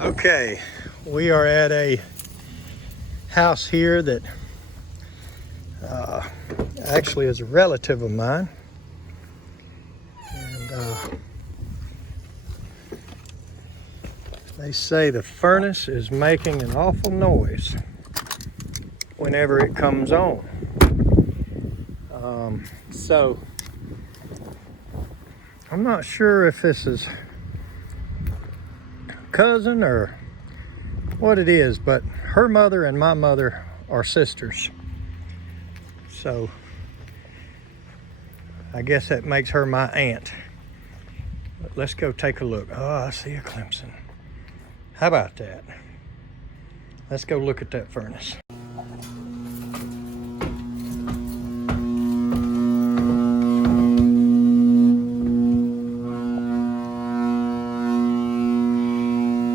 Okay, we are at a house here that actually is a relative of mine. And they say the furnace is making an awful noise whenever it comes on. So I'm not sure if this is cousin or what it is, but her mother and my mother are sisters. So I guess that makes her my aunt. But let's go take a look. Oh, I see a Clemson. How about that? Let's go look at that furnace.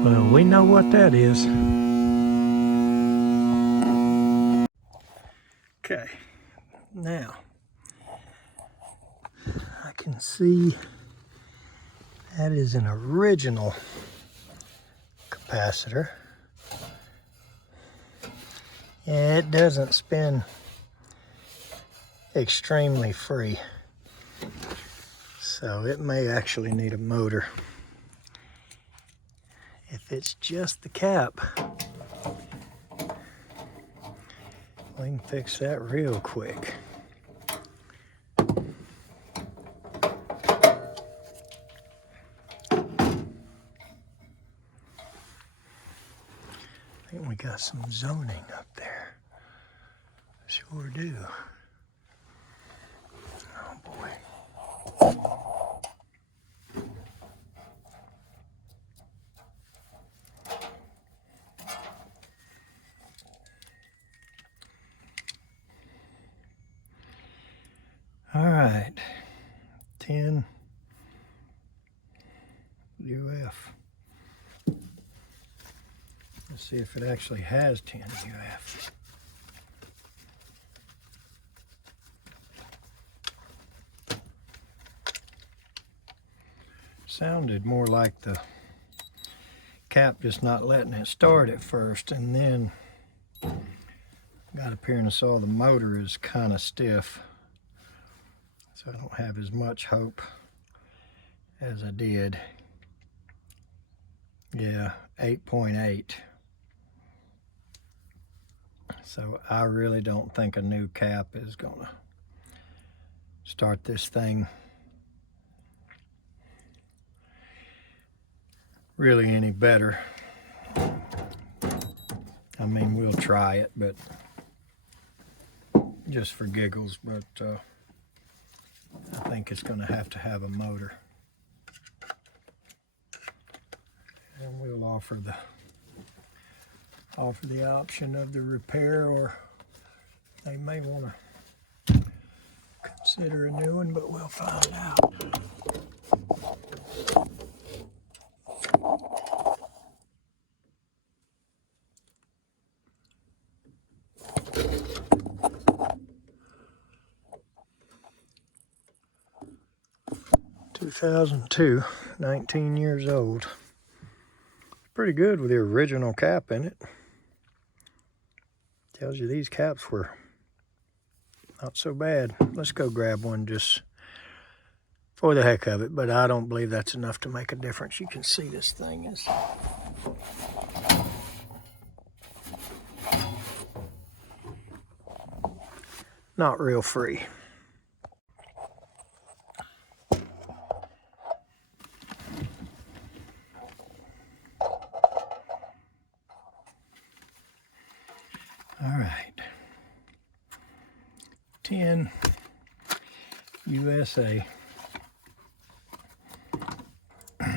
Well, we know what that is. Okay, now I can see that is an original capacitor. Yeah, it doesn't spin extremely free, so it may actually need a motor. If it's just the cap, we can fix that real quick. I think we got some zoning up there. Sure do. Oh boy. All right, 10 UF. Let's see if it actually has 10 UF. Sounded more like the cap just not letting it start at first, and then got up here and I saw the motor is kind of stiff, so I don't have as much hope as I did. Yeah, 8.8. So I really don't think a new cap is gonna start this thing really any better. I mean, we'll try it, but just for giggles, but I think it's gonna have to have a motor. And we'll offer the option of the repair, or they may want to consider a new one, but we'll find out. (2002), 19 years old. Pretty good with the original cap in it. Tells you these caps were not so bad. Let's go grab one just for the heck of it, but I don't believe that's enough to make a difference. You can see this thing is not real free. All right, 10 USA. I'm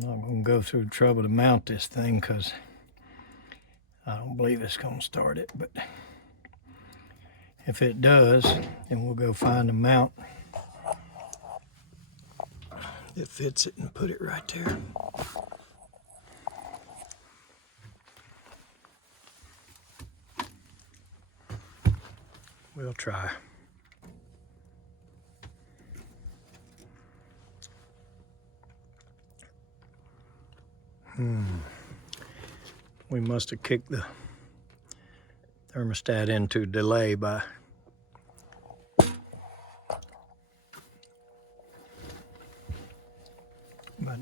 not going to go through the trouble to mount this thing because I don't believe it's going to start it, but if it does, then we'll go find a mount that fits it and put it right there. We'll try. We must have kicked the thermostat into delay by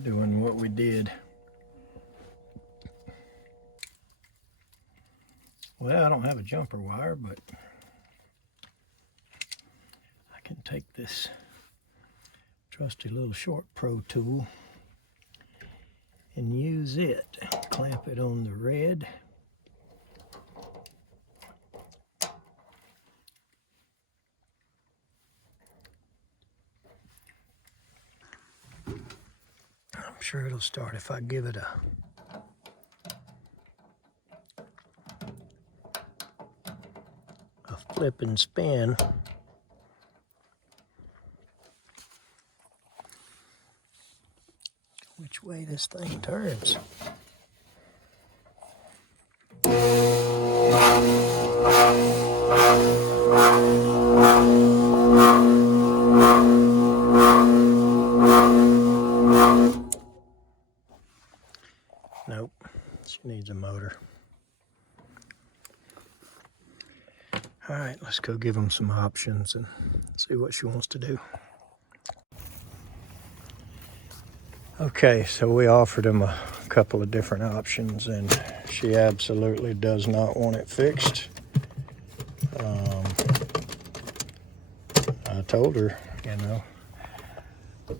doing what we did. Well, I don't have a jumper wire, but I can take this trusty little short pro tool and use it. Clamp it on the red. I'm sure it'll start if I give it a flip and spin. Which way this thing turns. Nope, she needs a motor. All right, let's go give them some options and see what she wants to do. Okay, so we offered him a couple of different options, and she absolutely does not want it fixed. I told her, you know,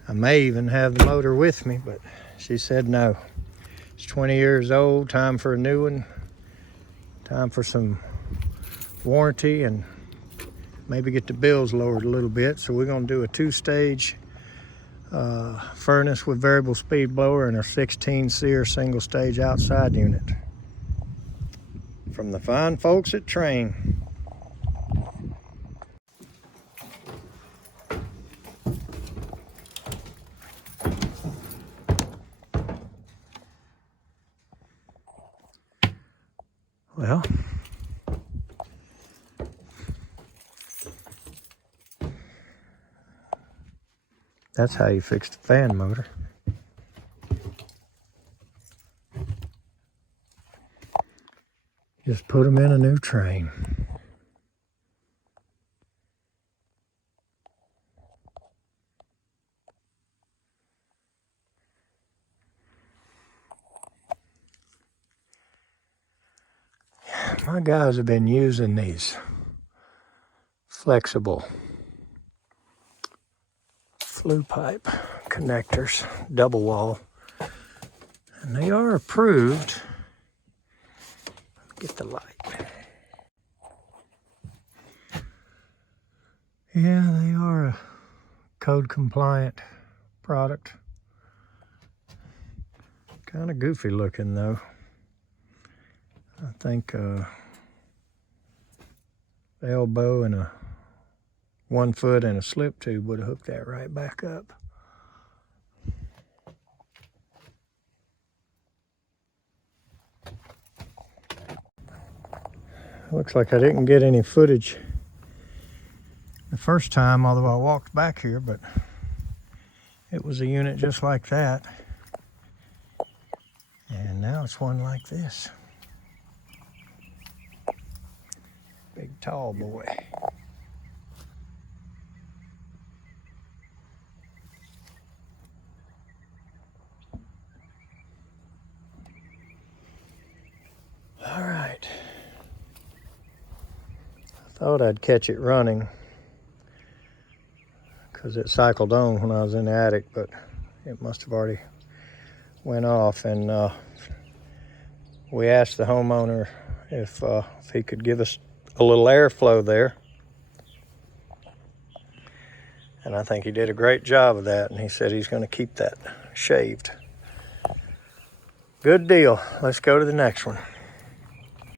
I may even have the motor with me, but she said no. It's 20 years old, time for a new one, time for some warranty, and maybe get the bills lowered a little bit. So we're going to do a 2-stage furnace with variable speed blower and a 16-SEER single stage outside unit from the fine folks at Train. Well, that's how you fix the fan motor. Just put them in a new train. My guys have been using these flexible flue pipe connectors, double wall, and they are approved. Get the light. Yeah, they are a code compliant product. Kind of goofy looking though. I think elbow and a 1 foot and a slip tube would have hooked that right back up. Looks like I didn't get any footage the first time, although I walked back here, but it was a unit just like that. And now it's one like this. Big tall boy. All right. I thought I'd catch it running because it cycled on when I was in the attic, but it must have already went off. And we asked the homeowner if he could give us a little airflow there. And I think he did a great job of that. And he said he's going to keep that shaved. Good deal. Let's go to the next one.